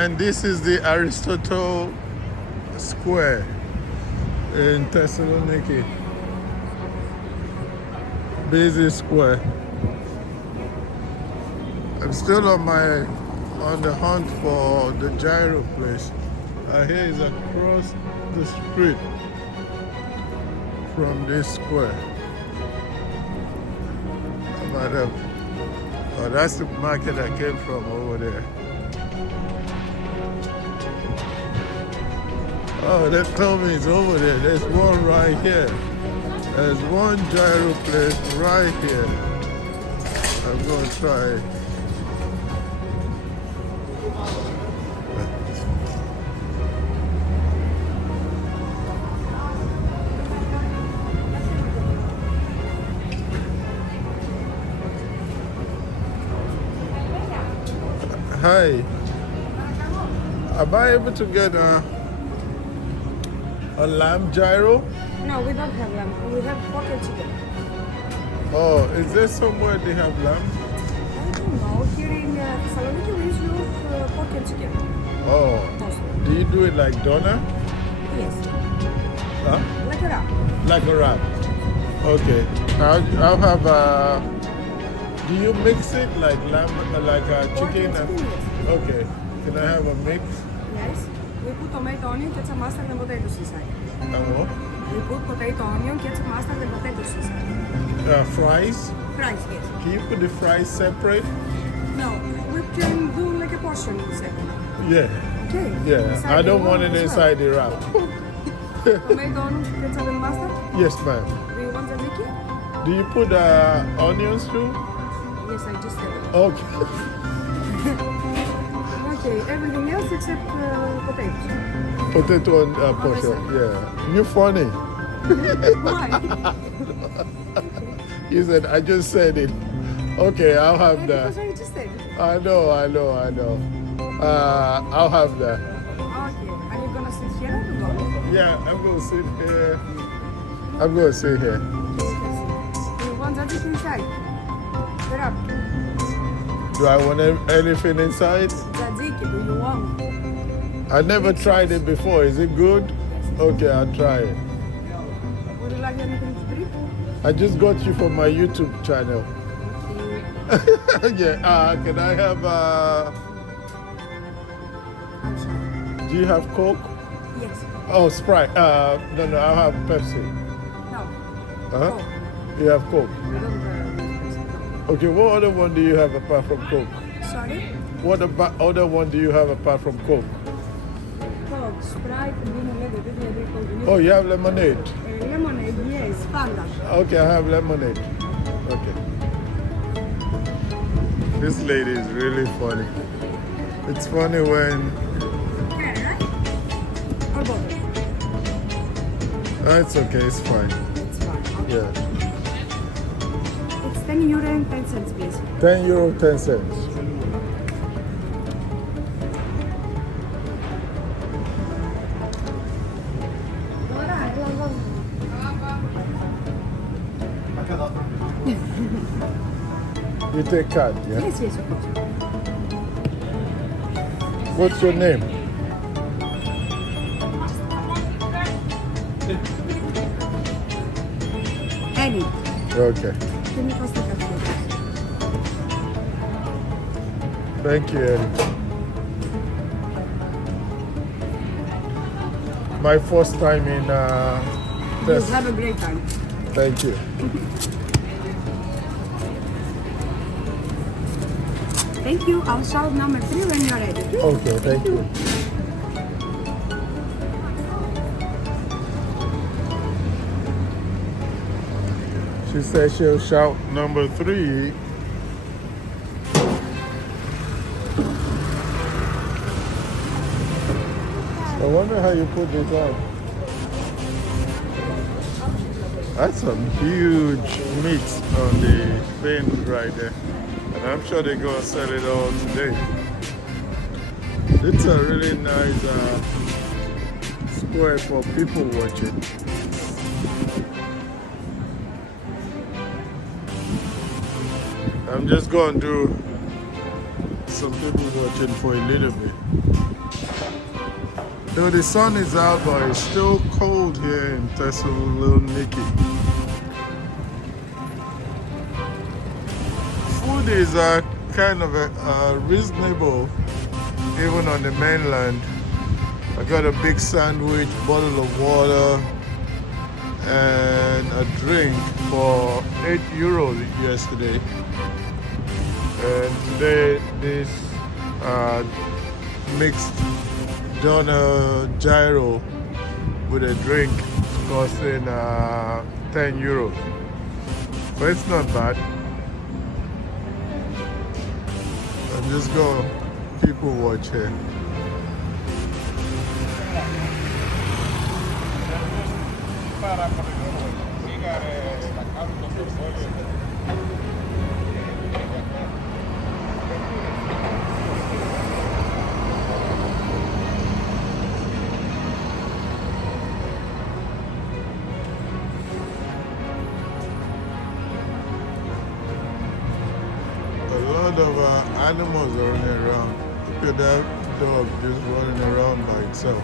And this is the Aristotle Square in Thessaloniki. Busy square. I'm still on the hunt for the gyro place. Here is across the street from this square. Oh, that's the market I came from over there. Oh, they told me it's over there. There's one right here. There's one gyro place right here. I'm going to try it. Hi. Am I able to get a lamb gyro? No, we don't have lamb. We have pocket chicken. Oh, is there somewhere they have lamb? I don't know. Here in Thessaloniki we use pocket chicken. Oh. Mostly. Do you do it like doner? Yes. Huh? Like a wrap. Like a wrap. Okay. I'll have do you mix it like lamb, like chicken? Chicken, yes. Okay. Can I have a mix? Yes. We put tomato, onion, ketchup, mustard, and potatoes inside. Oh. We put potato, onion, ketchup, mustard, and potatoes inside. Fries? Fries, yes. Can you put the fries separate? No, we can do like a portion inside. Yeah. Okay. Yeah. Inside I don't the want one it as inside the wrap. Tomato, onion, ketchup, and mustard. Yes, ma'am. Do you want tzatziki? Do you put onions too? Yes, I just said it. Okay. Okay, everything else except potatoes. Potato and portion. Yeah. You're funny. Why? You said, I just said it. Okay, I'll have that. Because I just said it. I know. I'll have that. Okay, are you gonna sit here or go? Yeah, I'm going to sit here. I'm going to sit here. Do you want that inside? Get up. Do I want anything inside? Tzatziki, do you want? I never tried it before. Is it good? Okay, I'll try it. Would you like anything to drink? I just got you from my YouTube channel. Yeah, can I have I'm sorry. do you have Coke? Yes. Oh, Sprite. No, I'll have Pepsi. No. Huh? Coke. You have Coke. We don't Pepsi. Okay, what other one do you have apart from Coke? Sorry? What other one do you have apart from Coke? Coke, Sprite, lemonade. Oh, you have lemonade. Lemonade, yes, Fanta. Okay, I have lemonade. Okay. This lady is really funny. It's funny when... Okay, right? Or both? It's okay, it's fine. It's fine. Okay. Yeah. It's 10 euro and 10 cents, please. 10 euro, 10 cents. You take card, yeah? Yes, yes, of course. What's your name? Annie, Okay. can you pass the card, please? Thank you, Eddie. My first time in You have a great time. Thank you. Thank you. I'll solve number 3 when you're ready. Okay, thank you. She said she'll shout number 3. I wonder how you put this on. That's some huge meat on the thing right there. And I'm sure they're going to sell it all today. It's a really nice square for people watching. I'm just going to do some people watching for a little bit. Though the sun is out, but it's still cold here in Thessaloniki. Food is kind of reasonable, even on the mainland. I got a big sandwich, bottle of water, and a drink for €8 yesterday. And today, this mixed doner gyro with a drink costing €10. But it's not bad. I'm just going people watch here. A lot of animals are running around. Look at that dog just running around by itself.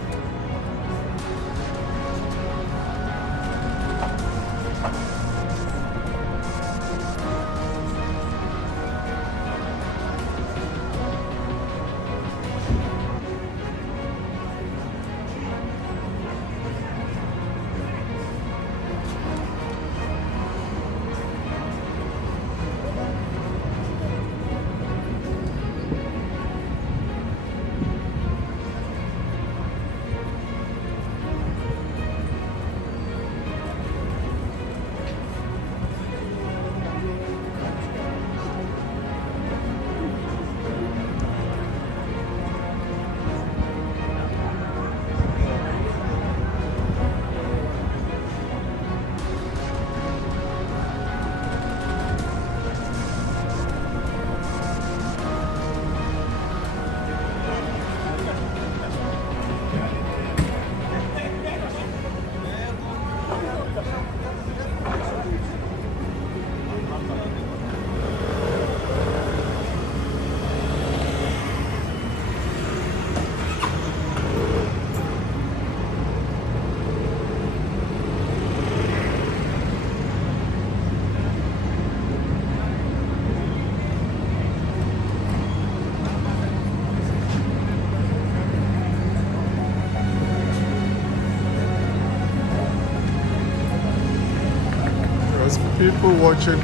There's people watching.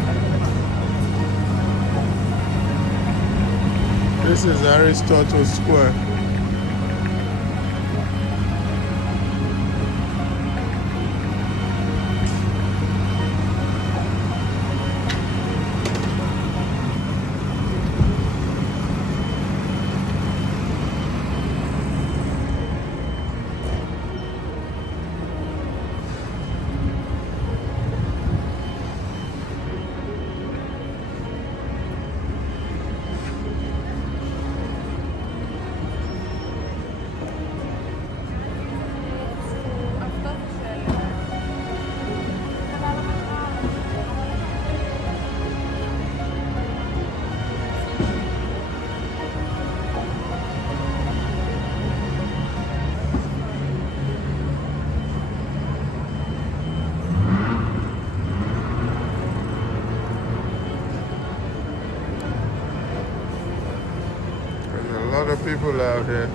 This is Aristotelous Square. A lot of people out here.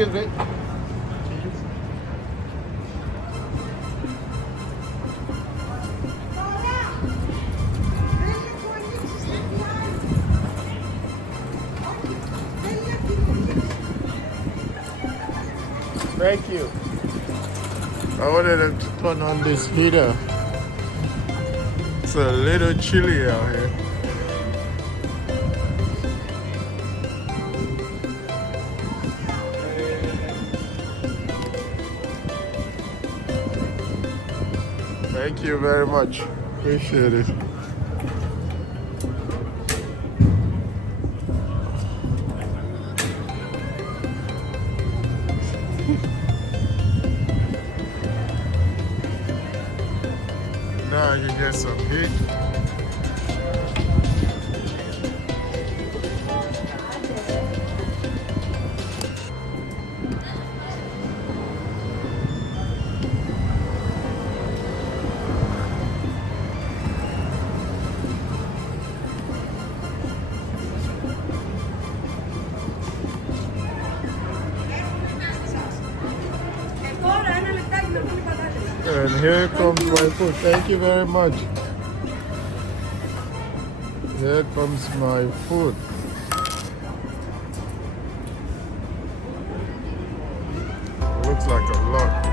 Excuse me. Thank you. I wanted them to turn on this heater. It's a little chilly out here. Thank you very much. Appreciate it. Now you get some heat. And here comes my food. Thank you very much. Here comes my food. Looks like a lot.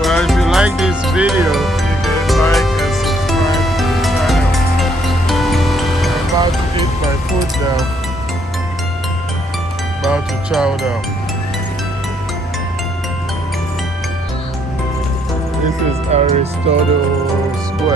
Well, if you like this video, you can like and subscribe to the channel. I'm about to eat my food now. About to chow down. This is Aristotle Square.